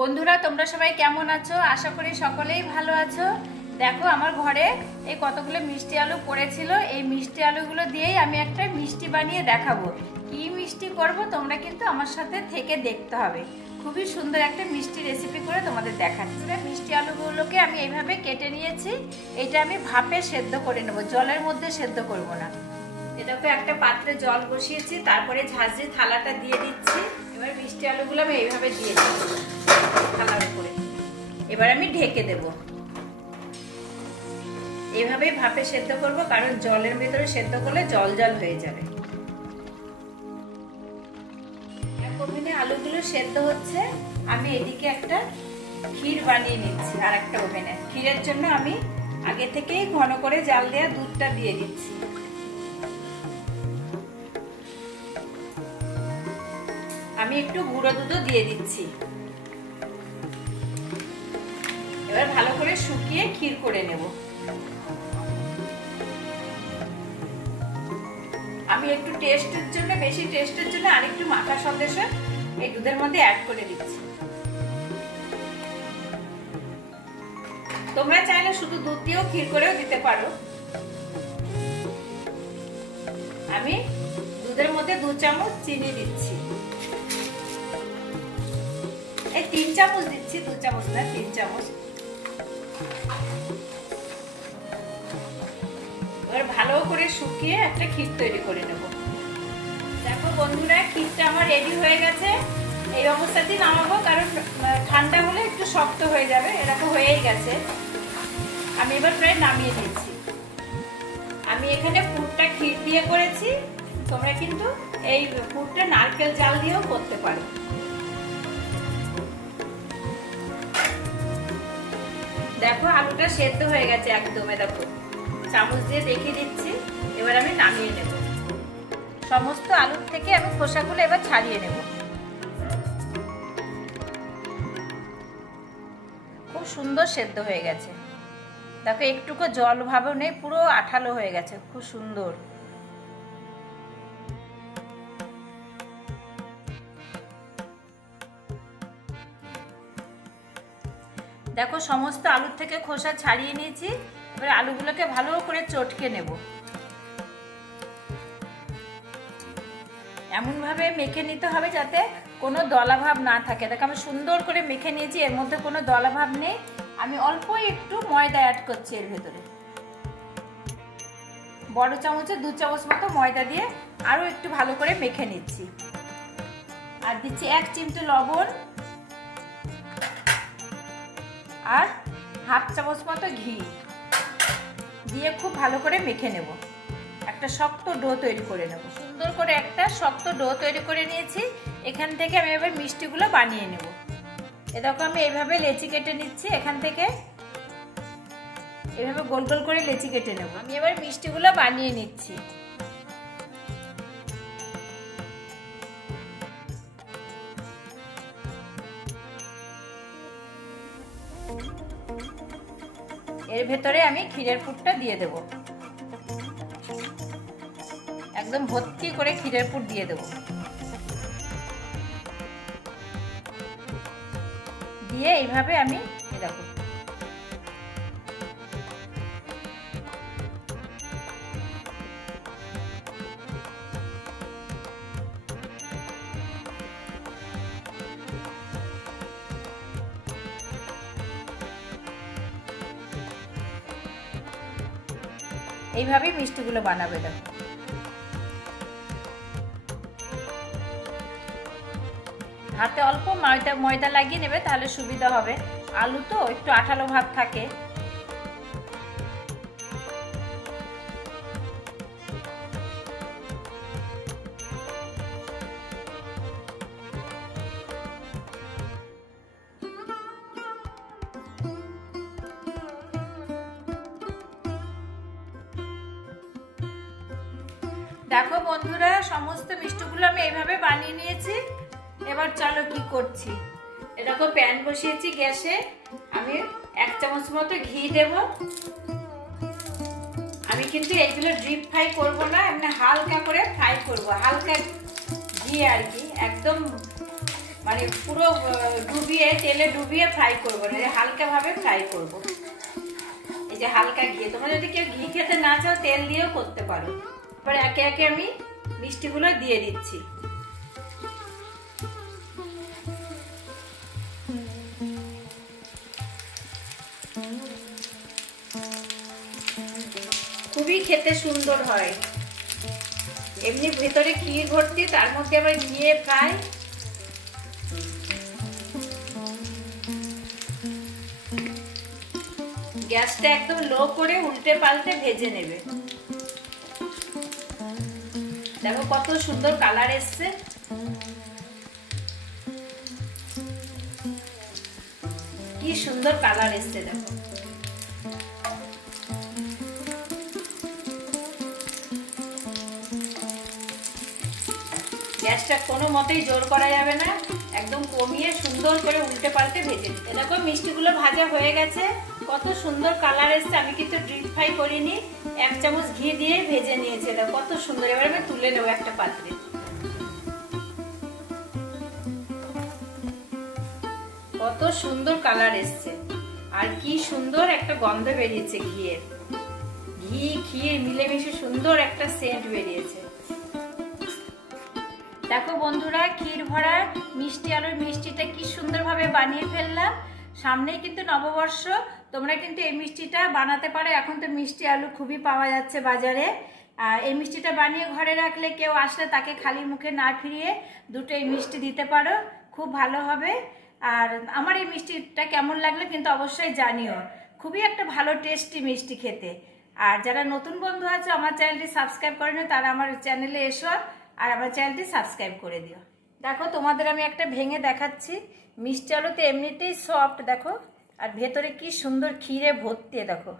বন্ধুরা তোমরা সবাই কেমন আছো? আশা করি সকলেই ভালো আছো। দেখো আমার ঘরে এই কতগুলো মিষ্টি আলু পড়েছিল, এই মিষ্টি আলুগুলো দিয়েই আমি একটা মিষ্টি বানিয়ে দেখাবো। কি মিষ্টি করব তোমরা কিন্তু আমার সাথে থেকে দেখতে হবে। খুবই সুন্দর একটা মিষ্টি রেসিপি করে তোমাদের দেখাচ্ছি। মিষ্টি আলুগুলোকে আমি এইভাবে কেটে নিয়েছি। এটা আমি ভাপে সেদ্ধ করে নেব, জলের মধ্যে সেদ্ধ করব না। এটাকে একটা পাত্রে জল বসিয়েছি, তারপরে ঝাঁঝরি থালাটা দিয়ে দিচ্ছি। এবার মিষ্টি আলুগুলো আমি এইভাবে দিয়ে দিচ্ছি থালার উপরে। এবার আমি ঢেকে দেব। এইভাবেই ভাপে সেদ্ধ করব, কারণ জলের ভেতরে সেদ্ধ করলে জল জল হয়ে যাবে। ওভেনে আলুগুলো সেদ্ধ হচ্ছে, আমি এদিকে একটা ক্ষীর বানিয়ে নিচ্ছি। আর একটা ওভেনে ক্ষীরের জন্য আমি আগে থেকেই ঘন করে জাল দেওয়া দুধটা দিয়ে দিচ্ছি। আমি একটু গুঁড়ো দুধও দিয়ে দিচ্ছি। এবার ভালো করে শুকিয়ে ক্ষীর করে নেব। আমি একটু টেস্টের জন্য, বেশি টেস্টের জন্য আরেকটু মাখা সন্দেশ এই দুধের মধ্যে অ্যাড করে দিচ্ছি। তোমরা চাইলে শুধু দুধ দিয়েও ক্ষীর করেও দিতে পারো। আমি দুধের মধ্যে 2 চামচ চিনি দিচ্ছি। এই 3 চামচ দিচ্ছি, 2 চামচ না, 3 চামচ। এবার ভালো করে শুকিয়ে একটা ক্ষীর তৈরি করে নেব। দেখো বন্ধুরা, ক্ষীরটা আমার রেডি হয়ে গেছে। এই অবস্থাতেই নামাবো, কারণ ঠান্ডা হলে একটু শক্ত হয়ে যাবে। এরকম হয়েই গেছে। আমি এবার প্রায় নামিয়ে দিচ্ছি। আমি এখানে পুরটা ক্ষীর দিয়ে করেছি, তোমরা কিন্তু এই পুরটা নারকেল জাল দিয়েও করতে পারো। দেখো আলুটা সেদ্ধ হয়ে গেছে একদম। দেখো চামচ দিয়ে দেখিয়ে দিচ্ছি। এবার আমি নামিয়ে নেব। সমস্ত আলুর থেকে আমি খোসাগুলো এবার ছাড়িয়ে নেব। খুব সুন্দর সেদ্ধ হয়ে গেছে। দেখো একটুকু জল ভাবও নেই, পুরো আঠালো হয়ে গেছে, খুব সুন্দর। দেখো সমস্ত আলুর থেকে খোসা ছাড়িয়ে নিয়েছি। এবার আলুগুলোকে ভালো করে চটকে নেব। এমন ভাবে মেখে নিতে হবে যাতে কোনো দলাভাব না থাকে। দেখো আমি সুন্দর করে মেখে নিয়েছি, এর মধ্যে কোনো দলাভাব নেই। আমি অল্প একটু ময়দা অ্যাড করছি এর ভেতরে। বড় চামচে 2 চামচ মতো ময়দা দিয়ে আরো একটু ভালো করে মেখে নিচ্ছি। আর দিচ্ছি 1 চিমটে লবণ আর হাফ চামচ মতো ঘি দিয়ে খুব ভালো করে মেখে নেব। একটা শক্ত ডো তৈরি করে নেব। সুন্দর করে একটা শক্ত ডো তৈরি করে নিয়েছি। এখান থেকে আমি এবার মিষ্টিগুলো বানিয়ে নেব। এরকম আমি এইভাবে লেচি কেটে নিচ্ছি। এখান থেকে এভাবে গোল গোল করে লেচি কেটে নেব। আমি এবার মিষ্টিগুলো বানিয়ে নিচ্ছি। এর ভেতরে আমি ক্ষীরের পুরটা দিয়ে দেব। একদম ভর্তি করে ক্ষীরের পুর দিয়ে দেব। দিয়ে এইভাবে আমি দেখো এইভাবেই মিষ্টিগুলো বানাবে। দেখো হাতে অল্প ময়দা লাগিয়ে নেবে, তাহলে সুবিধা হবে। আলু তো একটু আঠালো ভাব থাকে। দেখো বন্ধুরা, সমস্ত মিষ্টিগুলো আমি এইভাবে বানিয়ে নিয়েছি। এবার চলো কি করছি। এরকম প্যান বসিয়েছি গ্যাসে। আমি 1 চামচ মতো ঘি দেব। আমি কিন্তু এগুলো ডিপ ফ্রাই করব না, এমনি হালকা করে ফ্রাই করব। হালকা ঘি আর কি, একদম মানে পুরো ডুবিয়ে তেলে ডুবিয়ে ফ্রাই করবো না, হালকাভাবে ফ্রাই করব। এই যে হালকা ঘি, তোমরা যদি কেউ ঘি খেতে না চাও তেল দিয়েও করতে পারো। এবার একে একে আমি মিষ্টিগুলো দিয়ে দিচ্ছি। খুবই খেতে সুন্দর হয়, এমনি ভেতরে ক্ষীর ভর্তি, তার মধ্যে আবার ঘিয়ে ফ্রাই। গ্যাসটা একদম লো করে উল্টে পাল্টে ভেজে নেবে। দেখো কত সুন্দর কালার এসছে, কি সুন্দর কালার এসছে দেখো। গ্যাসটা কোনো মতেই জোর করা যাবে না, একদম কমিয়ে সুন্দর করে উল্টে পাল্টে ভেজে নিতে। দেখো মিষ্টিগুলো ভাজা হয়ে গেছে, কত সুন্দর কালার এসছে। আমি কিন্তু ডিপ ফ্রাই করিনি, 1 চামচ ঘি দিয়ে ভেজে নিয়েছি। দেখো কত সুন্দর। এবার আমি তুলে নেবো একটা পাত্রে। কত সুন্দর কালার এসছে, আর কি সুন্দর একটা গন্ধ বেরিয়েছে ঘিয়ের। ঘি ক্ষীর মিলেমিশে সুন্দর একটা সেন্ট বেরিয়েছে। দেখো বন্ধুরা, ক্ষীর ভরা মিষ্টি আলুর মিষ্টিটা কি সুন্দরভাবে বানিয়ে ফেললাম। সামনেই কিন্তু নববর্ষ, তোমরা কিন্তু এই মিষ্টিটা বানাতে পারো। এখন তো মিষ্টি আলু খুবই পাওয়া যাচ্ছে বাজারে। এই মিষ্টিটা বানিয়ে ঘরে রাখলে কেউ আসলে তাকে খালি মুখে না ফিরিয়ে দুটো এই মিষ্টি দিতে পারো, খুব ভালো হবে। আর আমার এই মিষ্টিটা কেমন লাগলো কিন্তু অবশ্যই জানিও। খুবই একটা ভালো টেস্টি মিষ্টি খেতে। আর যারা নতুন বন্ধু আছে আমার চ্যানেলটি সাবস্ক্রাইব করেনি, তারা আমার চ্যানেলে এসো আর আমার চ্যানেলটি সাবস্ক্রাইব করে দিও। দেখো তোমাদের আমি একটা ভেঙে দেখাচ্ছি। মিষ্টি আলু তো এমনিতেই সফট দেখো, আর ভেতরে কি সুন্দর ক্ষীরে ভর্তি দেখো।